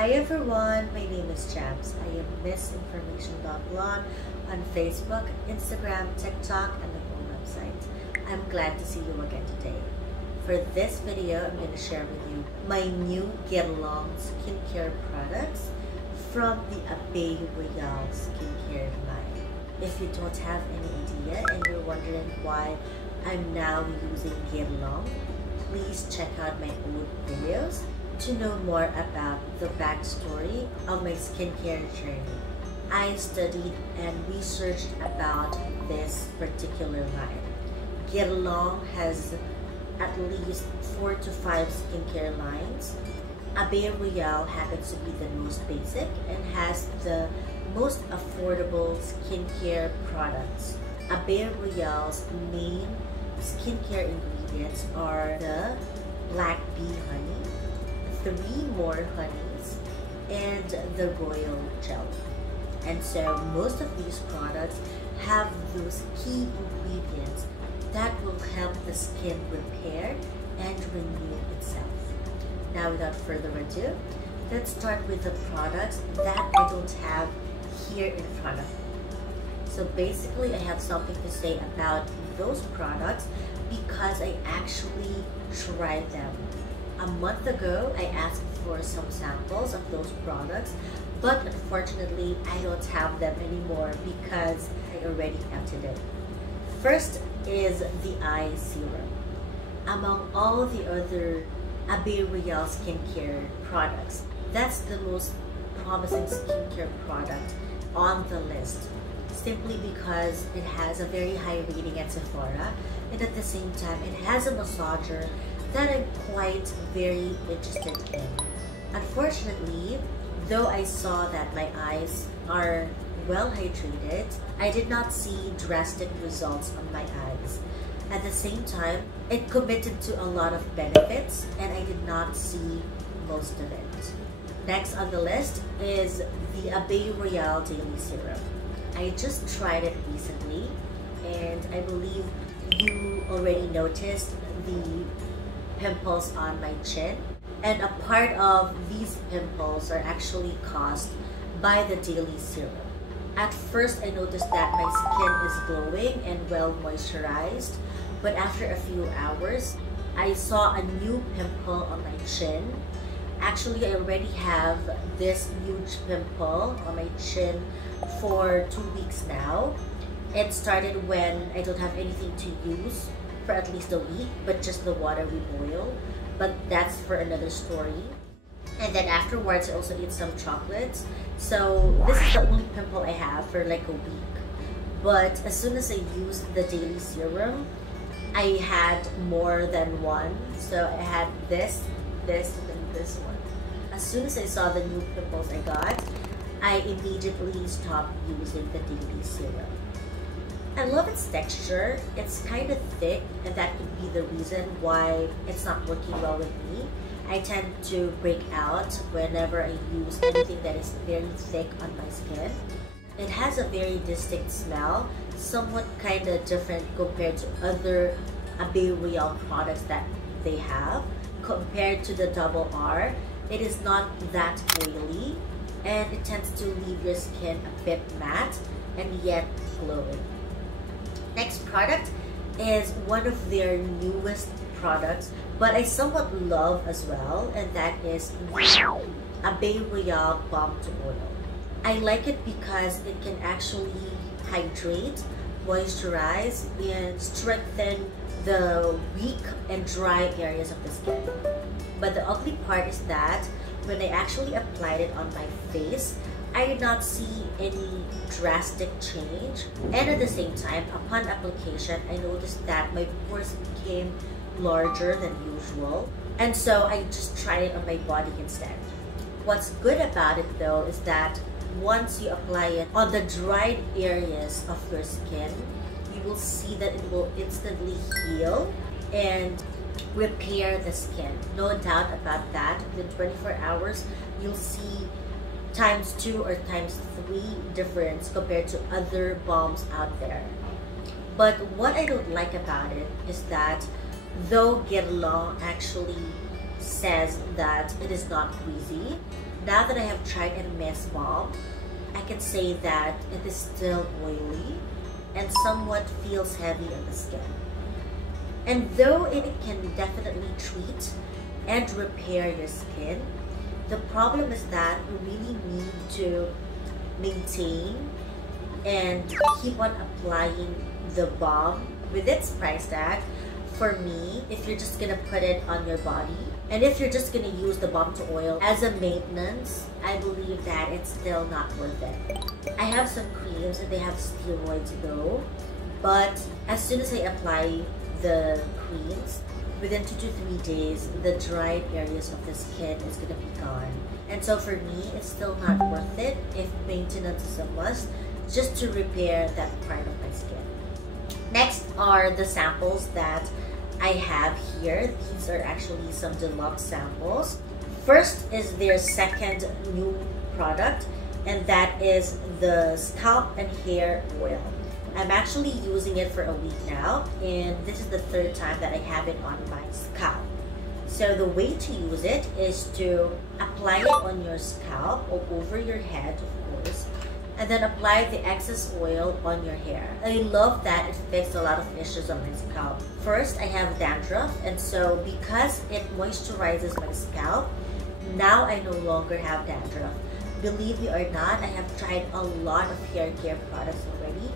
Hi everyone, my name is Jams. I am MissInformationLessons on Facebook, Instagram, TikTok, and the whole website. I'm glad to see you again today. For this video, I'm going to share with you my new Guerlain skincare products from the Abeille Royale skincare line. If you don't have any idea and you're wondering why I'm now using Guerlain, please check out my old videos to know more about the backstory of my skincare journey. I studied and researched about this particular line. Guerlain has at least 4 to 5 skincare lines. Abeille Royale happens to be the most basic and has the most affordable skincare products. Abeille Royale's main skincare ingredients are the black bee honey, 3 more honeys, and the royal jelly. And so most of these products have those key ingredients that will help the skin repair and renew itself. Now without further ado, let's start with the products that I don't have here in front of me. So basically I have something to say about those products because I actually tried them. A month ago, I asked for some samples of those products, but unfortunately, I don't have them anymore because I already emptied it. First is the eye serum. Among all the other Abeille Royale skincare products, that's the most promising skincare product on the list, simply because it has a very high rating at Sephora, and at the same time, it has a massager that I'm quite very interested in. Unfortunately, though I saw that my eyes are well hydrated, I did not see drastic results on my eyes. At the same time, it committed to a lot of benefits and I did not see most of it. Next on the list is the Abeille Royale Daily Serum. I just tried it recently and I believe you already noticed the pimples on my chin, and a part of these pimples are actually caused by the daily serum. At first I noticed that my skin is glowing and well moisturized, but after a few hours I saw a new pimple on my chin. Actually, I already have this huge pimple on my chin for 2 weeks now. It started when I don't have anything to use for at least a week, but just the watery oil, but that's for another story. And then afterwards I also eat some chocolates, so this is the only pimple I have for like a week. But as soon as I used the daily serum, I had more than one. So I had this, and then this one. As soon as I saw the new pimples I got, I immediately stopped using the daily serum. I love its texture. It's kind of thick, and that could be the reason why it's not working well with me. I tend to break out whenever I use anything that is very thick on my skin. It has a very distinct smell, somewhat kind of different compared to other Abeille Royale products that they have. Compared to the Double R, it is not that oily, and it tends to leave your skin a bit matte and yet glowing. Next product is one of their newest products, but I somewhat love as well, and that is the Abeille Royale Balm to Oil. I like it because it can actually hydrate, moisturize, and strengthen the weak and dry areas of the skin. But the ugly part is that when I actually applied it on my face, I did not see any drastic change, and at the same time, upon application, I noticed that my pores became larger than usual, and so I just tried it on my body instead. What's good about it though is that once you apply it on the dried areas of your skin, you will see that it will instantly heal and repair the skin. No doubt about that. Within 24 hours, you'll see ×2 or ×3 difference compared to other balms out there. But what I don't like about it is that though Guerlain actually says that it is not greasy. Now that I have tried a Miss Balm, I can say that it is still oily and somewhat feels heavy on the skin. And though it can definitely treat and repair your skin, the problem is that you really need to maintain and keep on applying the balm with its price tag. For me, if you're just gonna put it on your body, and if you're just gonna use the balm to oil as a maintenance, I believe that it's still not worth it. I have some creams and they have steroids though, but as soon as I apply the creams, within 2 to 3 days, the dried areas of the skin is gonna be gone. And so for me, it's still not worth it if maintenance is a must, just to repair that part of my skin. Next are the samples that I have here. These are actually some deluxe samples. First is their second new product, and that is the Scalp and Hair Oil. I'm actually using it for a week now, and this is the 3rd time that I have it on my scalp. So the way to use it is to apply it on your scalp or over your head, of course, and then apply the excess oil on your hair. I love that it fixed a lot of issues on my scalp. First, I have dandruff, and so because it moisturizes my scalp, now I no longer have dandruff. Believe me or not, I have tried a lot of hair care products already,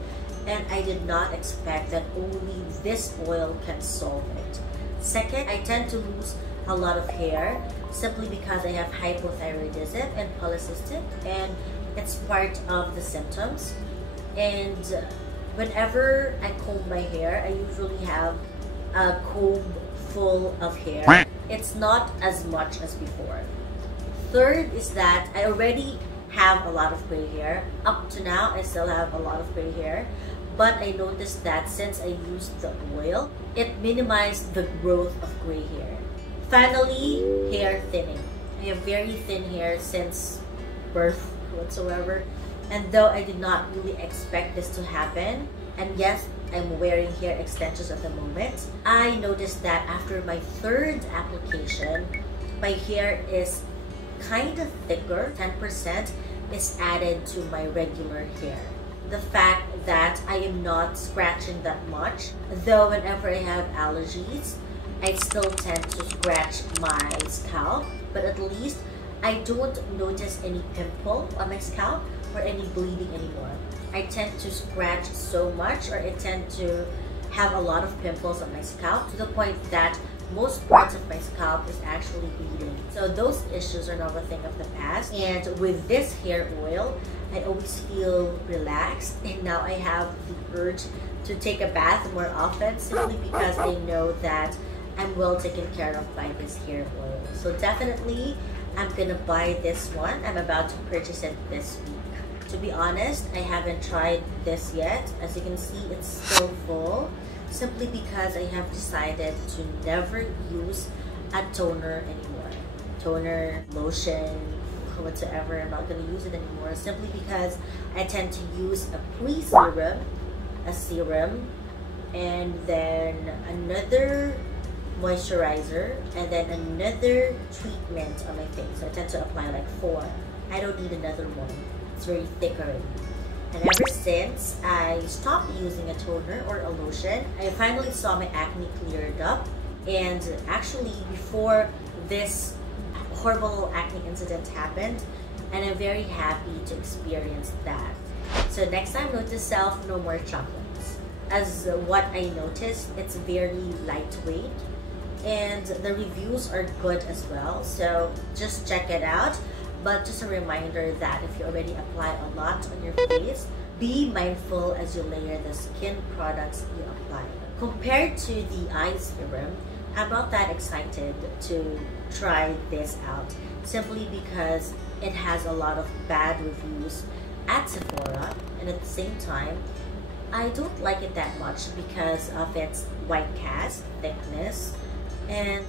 and I did not expect that only this oil can solve it. Second, I tend to lose a lot of hair simply because I have hypothyroidism and polycystic, and it's part of the symptoms. And whenever I comb my hair, I usually have a comb full of hair. It's not as much as before. Third is that I already have a lot of gray hair. Up to now, I still have a lot of gray hair. But I noticed that since I used the oil, it minimized the growth of gray hair. Finally, hair thinning. I have very thin hair since birth whatsoever. And though I did not really expect this to happen, and yes, I'm wearing hair extensions at the moment, I noticed that after my 3rd application, my hair is kind of thicker. 10% is added to my regular hair. The fact that I am not scratching that much, though whenever I have allergies, I still tend to scratch my scalp, but at least I don't notice any pimple on my scalp or any bleeding anymore. I tend to scratch so much, or I tend to have a lot of pimples on my scalp to the point that most parts of my scalp is actually bleeding. So those issues are now a thing of the past. And with this hair oil, I always feel relaxed, and now I have the urge to take a bath more often simply because I know that I'm well taken care of by this hair oil. So definitely, I'm gonna buy this one. I'm about to purchase it this week. To be honest, I haven't tried this yet. As you can see, it's still full, simply because I have decided to never use a toner anymore. Toner, lotion, whatsoever, I'm not going to use it anymore, simply because I tend to use a pre-serum, a serum, and then another moisturizer, and then another treatment on my face. So I tend to apply like 4. I don't need another one. It's very thick already. And ever since I stopped using a toner or a lotion, I finally saw my acne cleared up. And actually, before this horrible acne incident happened, and I'm very happy to experience that. So next time, note to self, no more chocolates. As what I noticed, it's very lightweight, and the reviews are good as well, so just check it out. But just a reminder that if you already apply a lot on your face, be mindful as you layer the skin products you apply. Compared to the eye serum, I'm not that excited to try this out, simply because it has a lot of bad reviews at Sephora, and at the same time, I don't like it that much because of its white cast, thickness, and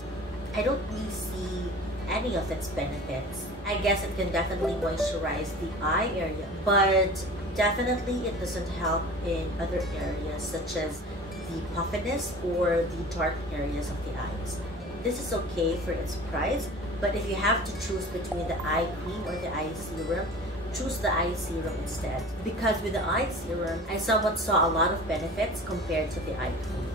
I don't really see any of its benefits. I guess it can definitely moisturize the eye area, but definitely it doesn't help in other areas such as the puffiness or the dark areas of the eyes. this is okay for its price. But if you have to choose between the eye cream or the eye serum, choose the eye serum instead. Because with the eye serum, I somewhat saw a lot of benefits compared to the eye cream.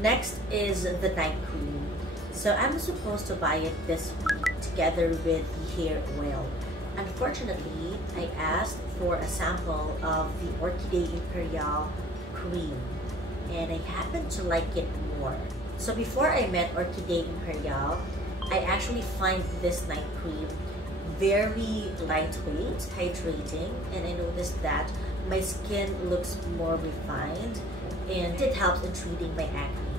Next is the night cream. So I'm supposed to buy it this week together with the hair oil. Unfortunately, I asked for a sample of the Orchidee Imperial cream, and I happen to like it more. So before I met Orchidee Imperial, I actually find this night cream very lightweight, hydrating, and I noticed that my skin looks more refined and it helps in treating my acne.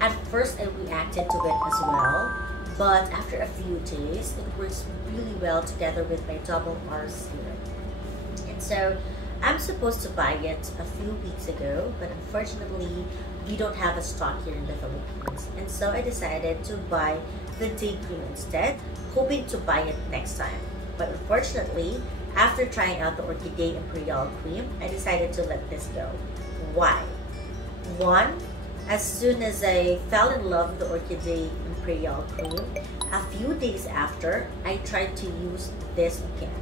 At first, I reacted to it as well, but after a few days, it works really well together with my double R serum. And so, I'm supposed to buy it a few weeks ago, but unfortunately, we don't have a stock here in the Philippines. And so I decided to buy the day cream instead, hoping to buy it next time. But unfortunately, after trying out the Orchidee Imperial cream, I decided to let this go. Why? One, as soon as I fell in love with the Orchidee Imperial cream, a few days after, I tried to use this again.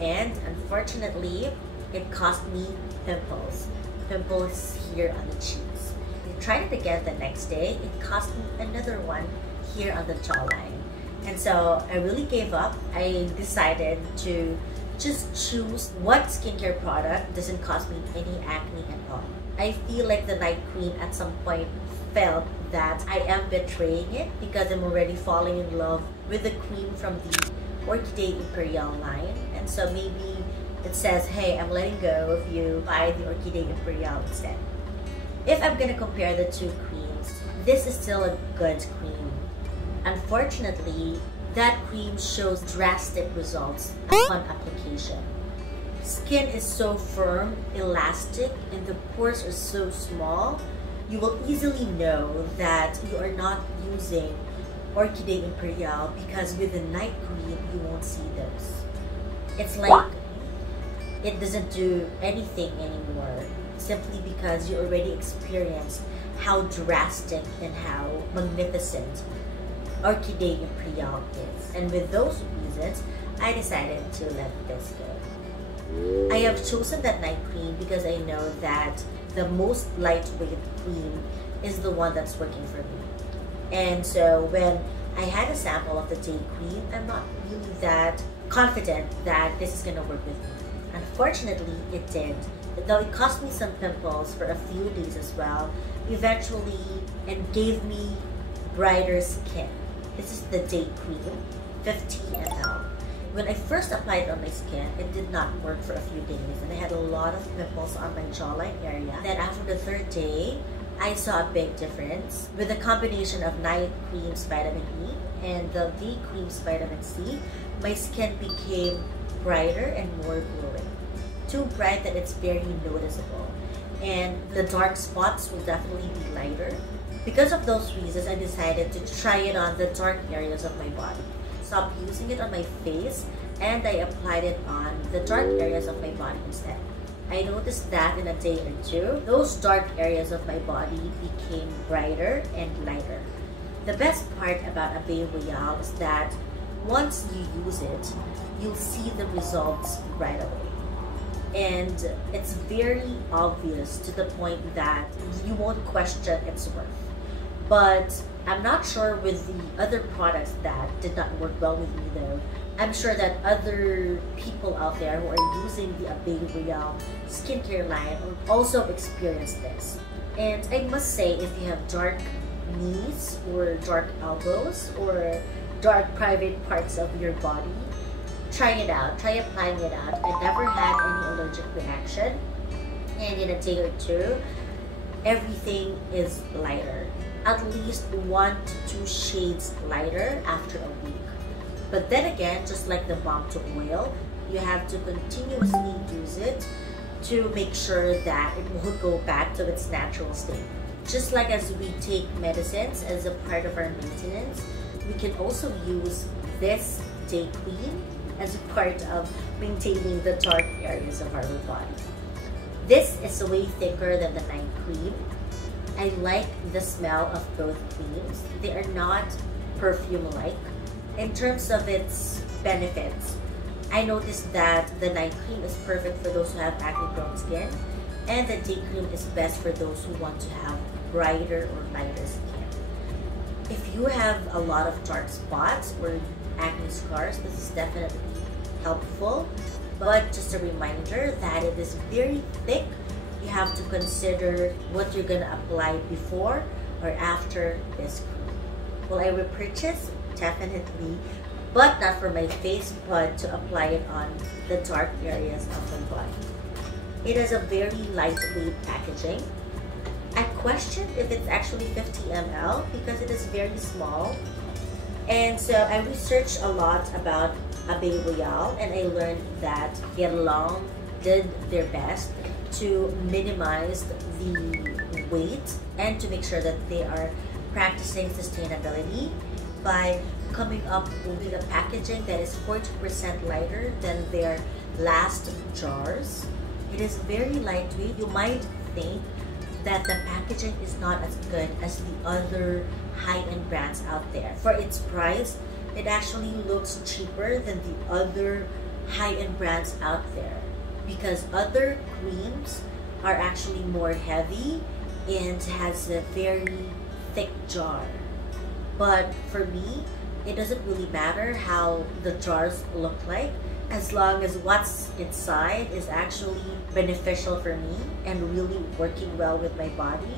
And unfortunately, it caused me pimples. Pimples here on the cheeks. I tried it again the next day. It caused me another one here on the jawline. And so I really gave up. I decided to just choose what skincare product doesn't cause me any acne at all. I feel like the night cream at some point felt that I am betraying it because I'm already falling in love with the cream from the Orchidee Imperial line. And so maybe it says, hey, I'm letting go of you, buy the Orchidee Imperial instead. If I'm gonna compare the two creams, this is still a good cream. Unfortunately, that cream shows drastic results upon application. Skin is so firm, elastic, and the pores are so small, you will easily know that you are not using Orchidee Imperial because with the night cream, you won't see those. It's like it doesn't do anything anymore simply because you already experienced how drastic and how magnificent Orchidee Imperial is. And with those reasons, I decided to let this go. I have chosen that night cream because I know that the most lightweight cream is the one that's working for me. And so when I had a sample of the day cream, I'm not really that confident that this is gonna work with me. Unfortunately, it did. Though it caused me some pimples for a few days as well, eventually it gave me brighter skin. This is the day cream, 50 ml. When I first applied it on my skin, it did not work for a few days and I had a lot of pimples on my jawline area. Then after the third day, I saw a big difference. With the combination of night cream's vitamin E and the day cream's vitamin C, my skin became brighter and more glowing. Too bright that it's very noticeable. And the dark spots will definitely be lighter. Because of those reasons, I decided to try it on the dark areas of my body. Stopped using it on my face and I applied it on the dark areas of my body instead. I noticed that in a day or two, those dark areas of my body became brighter and lighter. The best part about Abeille Royale is that once you use it, you'll see the results right away. And it's very obvious to the point that you won't question its worth. But I'm not sure with the other products that did not work well with me though. I'm sure that other people out there who are using the Abeille Royale skincare line will also experience this. And I must say, if you have dark knees or dark elbows or dark private parts of your body, try it out. Try applying it out. I never had any allergic reaction. And in a day or two, everything is lighter. At least 1 to 2 shades lighter after a week. But then again, just like the balm to oil, you have to continuously use it to make sure that it will go back to its natural state. Just like as we take medicines as a part of our maintenance, we can also use this day cream as a part of maintaining the dark areas of our body. This is way thicker than the night cream. I like the smell of both creams. They are not perfume-like. In terms of its benefits, I noticed that the night cream is perfect for those who have acne-prone skin, and the day cream is best for those who want to have brighter or lighter skin. If you have a lot of dark spots or acne scars, this is definitely helpful. But just a reminder that it is very thick. You have to consider what you're gonna apply before or after this cream. Will I repurchase? Definitely, but not for my face, but to apply it on the dark areas of my body. It has a very lightweight packaging. I questioned if it's actually 50 ml because it is very small. And so I researched a lot about Abeille Royale, and I learned that Guerlain did their best to minimize the weight and to make sure that they are practicing sustainability by coming up with a packaging that is 40% lighter than their last jars. It is very lightweight. You might think that the packaging is not as good as the other high-end brands out there. For its price, it actually looks cheaper than the other high-end brands out there because other creams are actually more heavy and has a very thick jar. But for me, it doesn't really matter how the jars look like, as long as what's inside is actually beneficial for me and really working well with my body,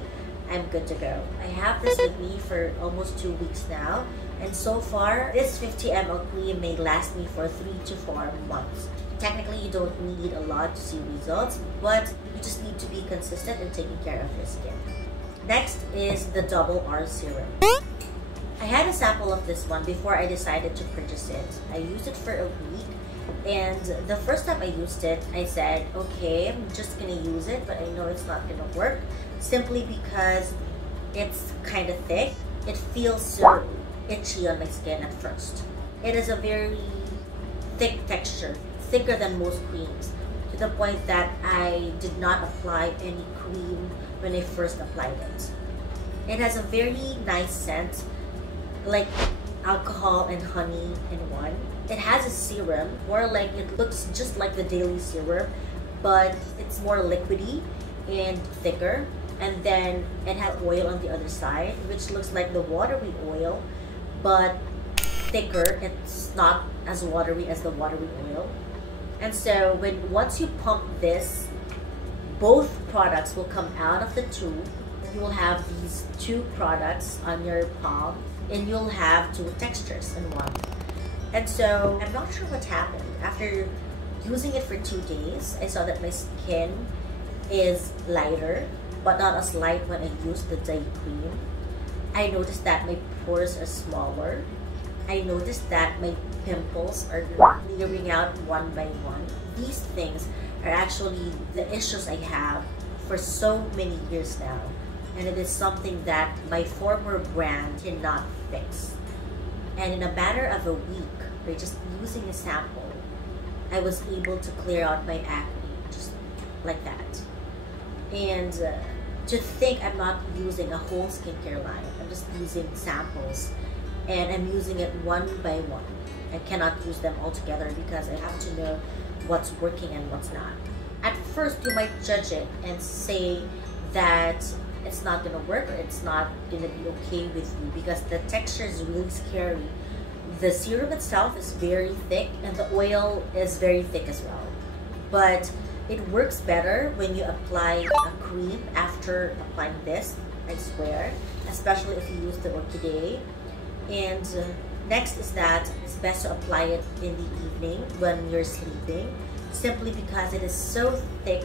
I'm good to go. I have this with me for almost 2 weeks now, and so far, this 50 ml cream may last me for 3 to 4 months. Technically, you don't need a lot to see results, but you just need to be consistent in taking care of your skin. Next is the Double R Serum. I had a sample of this one before I decided to purchase it. I used it for a week, and the first time I used it, I said, okay, I'm just gonna use it, but I know it's not gonna work simply because it's kind of thick. It feels so itchy on my skin at first. It is a very thick texture, thicker than most creams, to the point that I did not apply any cream when I first applied it. It has a very nice scent, like alcohol and honey in one. It has a serum, more like it looks just like the daily serum, but it's more liquidy and thicker. And then it has oil on the other side, which looks like the watery oil, but thicker. It's not as watery as the watery oil. And so once you pump this, both products will come out of the tube. You will have these two products on your palm, and you'll have two textures in one. And so I'm not sure what happened. After using it for 2 days, I saw that my skin is lighter, but not as light when I used the day cream. I noticed that my pores are smaller. I noticed that my pimples are clearing out one by one. These things are actually the issues I have for so many years now. And it is something that my former brand cannot fix. And in a matter of a week, by just using a sample, I was able to clear out my acne just like that. And to think I'm not using a whole skincare line, I'm just using samples, and I'm using it one by one. I cannot use them all together because I have to know what's working and what's not. At first, you might judge it and say that it's not gonna work or it's not gonna be okay with you because the texture is really scary. The serum itself is very thick and the oil is very thick as well. But it works better when you apply a cream after applying this, I swear, especially if you use the Orchidea. And next is that it's best to apply it in the evening when you're sleeping, simply because it is so thick.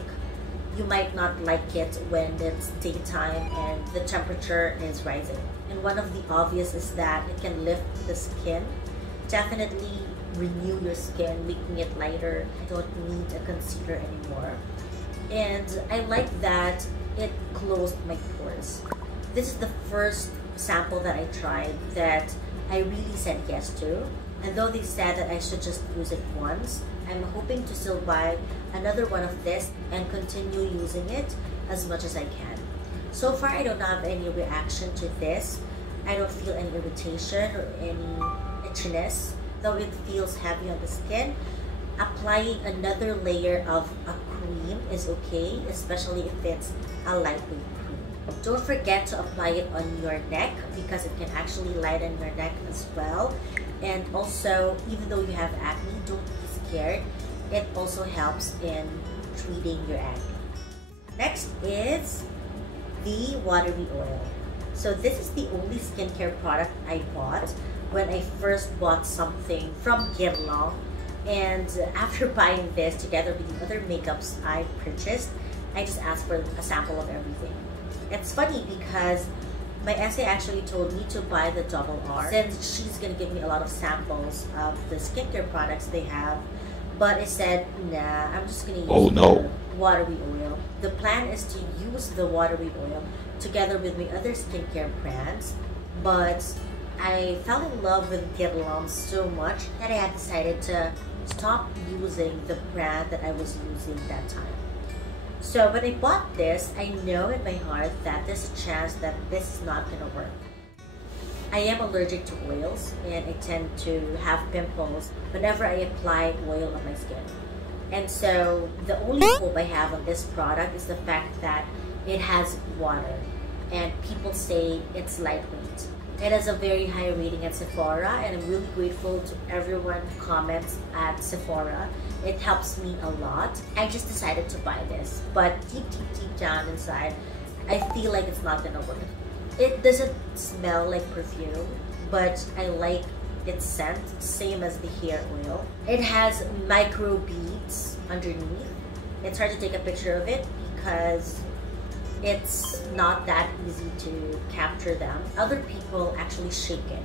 You might not like it when it's daytime and the temperature is rising. And one of the obvious is that it can lift the skin, definitely renew your skin, making it lighter. I don't need a concealer anymore. And I like that it closed my pores. This is the first sample that I tried that I really said yes to. And though they said that I should just use it once, I'm hoping to still buy another one of this and continue using it as much as I can. So far, I don't have any reaction to this. I don't feel any irritation or any itchiness, though it feels heavy on the skin. Applying another layer of a cream is okay, especially if it's a lightweight cream. Don't forget to apply it on your neck because it can actually lighten your neck as well. And also, even though you have acne, don't be scared. It also helps in treating your acne. Next is the Watery Oil. So this is the only skincare product I bought when I first bought something from Guerlain. And after buying this together with the other makeups I purchased, I just asked for a sample of everything. It's funny because my SA actually told me to buy the double R since she's gonna give me a lot of samples of the skincare products they have. But I said, nah, I'm just gonna use the Watery Oil. The plan is to use the Watery Oil together with my other skincare brands, but I fell in love with Guerlain so much that I had decided to stop using the brand that I was using that time. So when I bought this, I know in my heart that there's a chance that this is not gonna work. I am allergic to oils and I tend to have pimples whenever I apply oil on my skin. And so the only hope I have on this product is the fact that it has water and people say it's lightweight. It has a very high rating at Sephora and I'm really grateful to everyone who comments at Sephora. It helps me a lot. I just decided to buy this, but deep down inside, I feel like it's not gonna work. It doesn't smell like perfume, but I like its scent, same as the hair oil. It has micro beads underneath. It's hard to take a picture of it because it's not that easy to capture them. Other people actually shake it,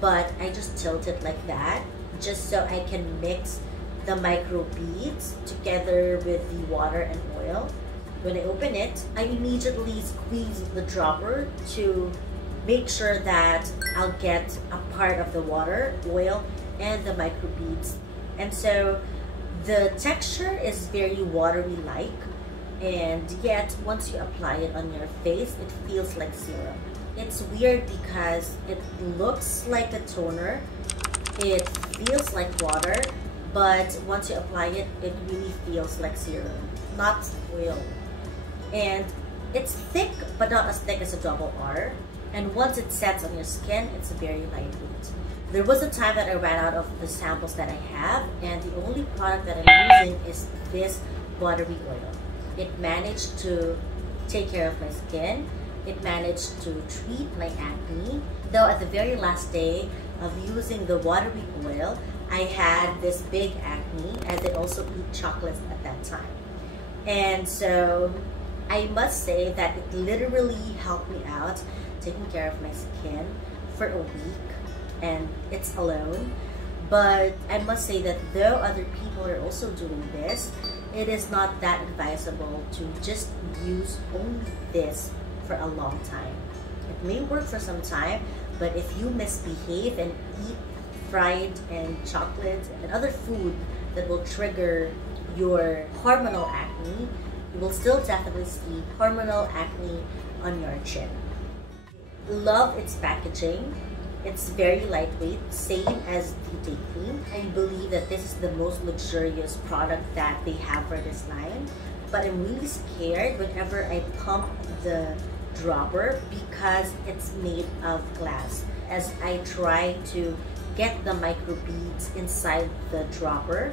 but I just tilt it like that just so I can mix the micro beads together with the water and oil. When I open it, I immediately squeeze the dropper to make sure that I'll get a part of the water, oil, and the micro beads. And so the texture is very watery-like, and yet once you apply it on your face, it feels like serum. It's weird because it looks like a toner, it feels like water, but once you apply it, it really feels like serum, not oil. And it's thick, but not as thick as a double R. And once it sets on your skin, it's very lightweight. There was a time that I ran out of the samples that I have, and the only product that I'm using is this Watery Oil. It managed to take care of my skin. It managed to treat my acne. Though at the very last day of using the Watery Oil, I had this big acne, as I also eat chocolates at that time. And so I must say that it literally helped me out taking care of my skin for a week, and it's alone. But I must say that though other people are also doing this, it is not that advisable to just use only this for a long time. It may work for some time, but if you misbehave and eat fried and chocolate and other food that will trigger your hormonal acne, you will still definitely see hormonal acne on your chin. Love its packaging. It's very lightweight, same as the day cream. I believe that this is the most luxurious product that they have for this line, but I'm really scared whenever I pump the dropper because it's made of glass. As I try to get the micro beads inside the dropper,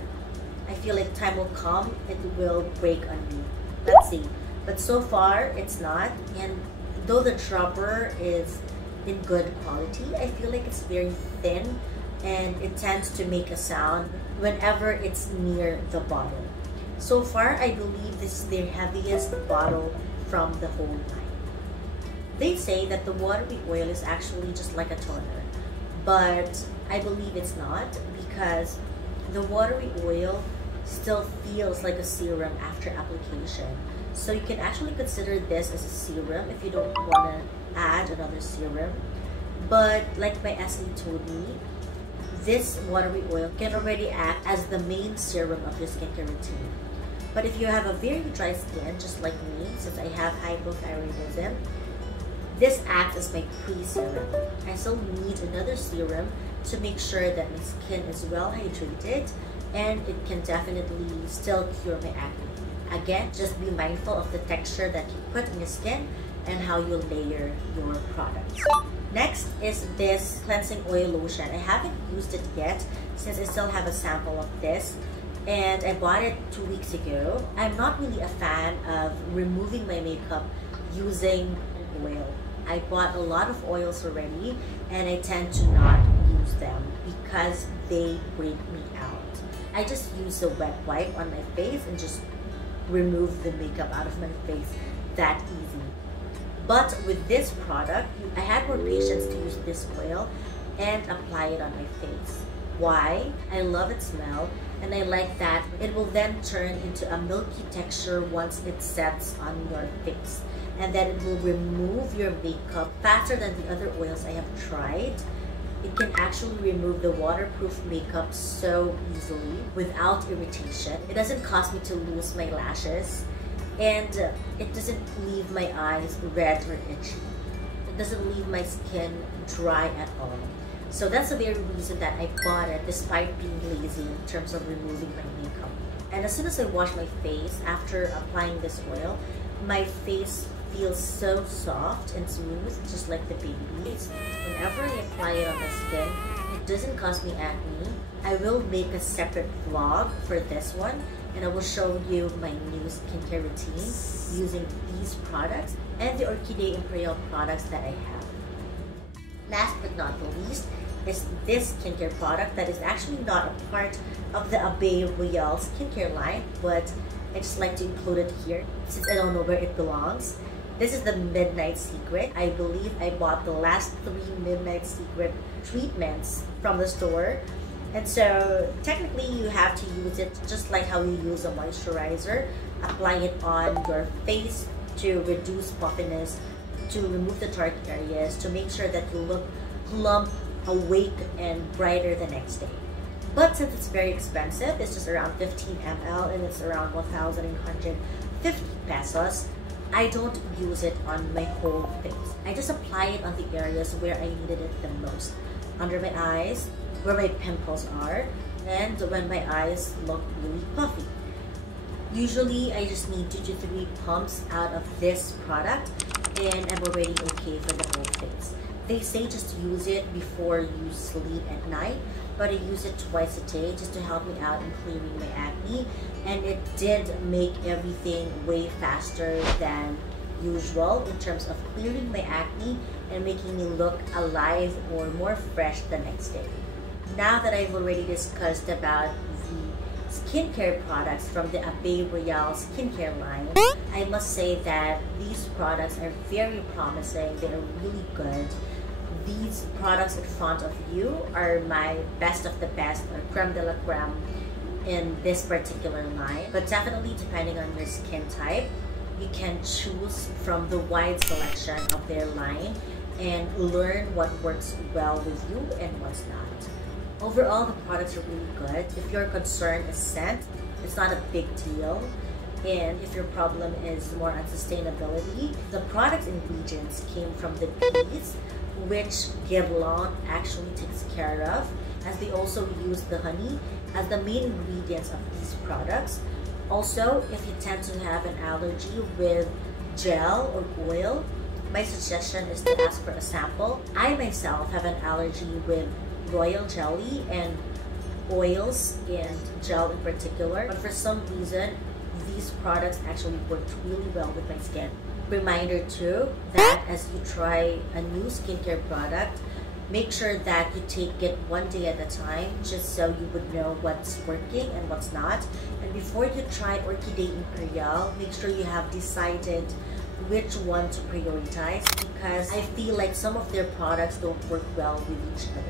I feel like time will come, it will break on me. Let's see. But so far, it's not. And though the dropper is in good quality, I feel like it's very thin and it tends to make a sound whenever it's near the bottle. So far, I believe this is their heaviest bottle from the whole line. They say that the Watery Oil is actually just like a toner, but I believe it's not because the Watery Oil still feels like a serum after application. So you can actually consider this as a serum if you don't want to add another serum. But like my SE told me, this Watery Oil can already act as the main serum of your skincare routine. But if you have a very dry skin, just like me, since I have hypothyroidism, This acts as my pre-serum. I still need another serum to make sure that my skin is well hydrated, and it can definitely still cure my acne. Again, just be mindful of the texture that you put in your skin and how you layer your products. Next is this cleansing oil lotion. I haven't used it yet since I still have a sample of this, and I bought it 2 weeks ago. I'm not really a fan of removing my makeup using oil. I bought a lot of oils already, and I tend to not use them because they break me out. I just use a wet wipe on my face and just remove the makeup out of my face that easy. But with this product, I had more patience to use this oil and apply it on my face. Why? I love its smell, and I like that it will then turn into a milky texture once it sets on your face, and then it will remove your makeup faster than the other oils I have tried. It can actually remove the waterproof makeup so easily without irritation. It doesn't cause me to lose my lashes, and it doesn't leave my eyes red or itchy. It doesn't leave my skin dry at all. So that's the very reason that I bought it despite being lazy in terms of removing my makeup. And as soon as I wash my face after applying this oil, my face feels so soft and smooth, just like the baby's. Whenever I apply it on my skin, it doesn't cause me acne. I will make a separate vlog for this one, and I will show you my new skincare routine using these products and the Orchidea Imperial products that I have. Last but not the least is this skincare product that is actually not a part of the Abeille Royale skincare line, but I just like to include it here since I don't know where it belongs. This is the Midnight Secret. I believe I bought the last 3 Midnight Secret treatments from the store. And so technically you have to use it just like how you use a moisturizer. Apply it on your face to reduce puffiness, to remove the dark areas, to make sure that you look plump, awake, and brighter the next day. But since it's very expensive, it's just around 15 ml and it's around 1,850 pesos, I don't use it on my whole face. I just apply it on the areas where I needed it the most. Under my eyes, where my pimples are, and when my eyes look really puffy. Usually, I just need 2 to 3 pumps out of this product, and I'm already okay for the whole face. They say just use it before you sleep at night, but I use it twice a day just to help me out in clearing my acne, and it did make everything way faster than usual in terms of clearing my acne and making me look alive or more fresh the next day. Now that I've already discussed about the skincare products from the Abeille Royale skincare line, I must say that these products are very promising. They are really good. These products in front of you are my best of the best, or creme de la creme in this particular line. But definitely depending on your skin type, you can choose from the wide selection of their line and learn what works well with you and what's not. Overall, the products are really good. If your concern is scent, it's not a big deal. And if your problem is more on sustainability, the product ingredients came from the bees, which Guerlain actually takes care of, as they also use the honey as the main ingredients of these products. Also, if you tend to have an allergy with gel or oil, my suggestion is to ask for a sample. I myself have an allergy with royal jelly and oils and gel in particular, but for some reason these products actually worked really well with my skin. Reminder too, that as you try a new skincare product, make sure that you take it one day at a time, just so you would know what's working and what's not. And before you try Orchidea Imperial, make sure you have decided which one to prioritize, because I feel like some of their products don't work well with each other.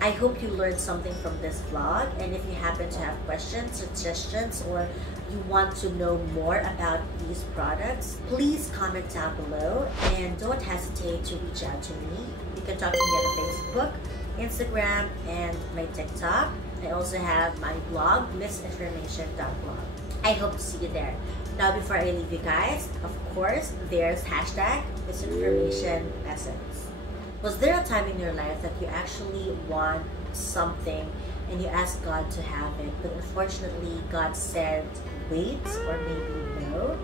I hope you learned something from this vlog, and if you happen to have questions, suggestions, or you want to know more about these products, please comment down below and don't hesitate to reach out to me. You can talk to me on Facebook, Instagram, and my TikTok. I also have my blog, MissInformationLessons. I hope to see you there. Now, before I leave you guys, of course, there's hashtag MissInformationLessons. Was there a time in your life that you actually want something and you asked God to have it, but unfortunately God said wait or maybe no,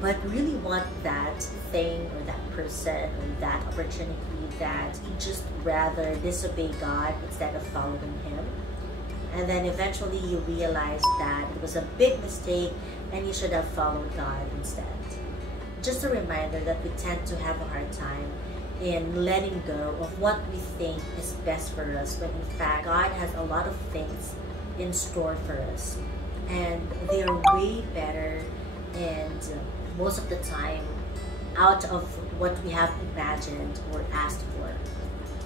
but really want that thing or that person or that opportunity that you just rather disobey God instead of following Him? And then eventually you realize that it was a big mistake and you should have followed God instead. Just a reminder that we tend to have a hard time in letting go of what we think is best for us, when in fact God has a lot of things in store for us, and they are way better and most of the time out of what we have imagined or asked for.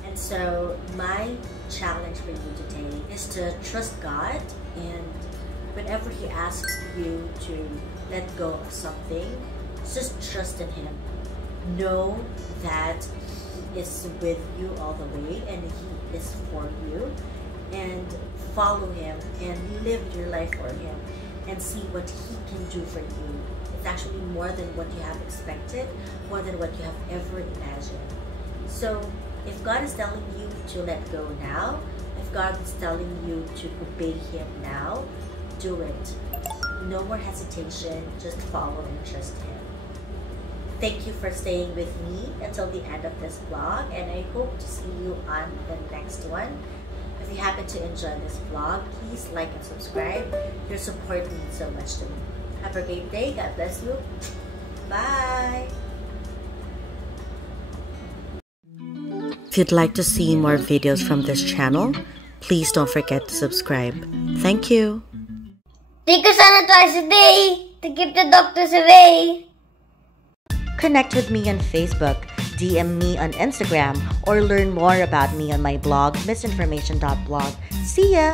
And so my challenge for you today is to trust God, and whenever He asks you to let go of something, just trust in Him. Know that He is with you all the way and He is for you, and follow Him and live your life for Him and see what He can do for you. It's actually more than what you have expected, more than what you have ever imagined. So if God is telling you to let go now, if God is telling you to obey Him now, do it. No more hesitation, just follow and trust Him. Thank you for staying with me until the end of this vlog, and I hope to see you on the next one. If you happen to enjoy this vlog, please like and subscribe. Your support means so much to me. Have a great day. God bless you. Bye. If you'd like to see more videos from this channel, please don't forget to subscribe. Thank you. Take us on twice a day to keep the doctors away. Connect with me on Facebook, DM me on Instagram, or learn more about me on my blog, MissInformation.blog. See ya!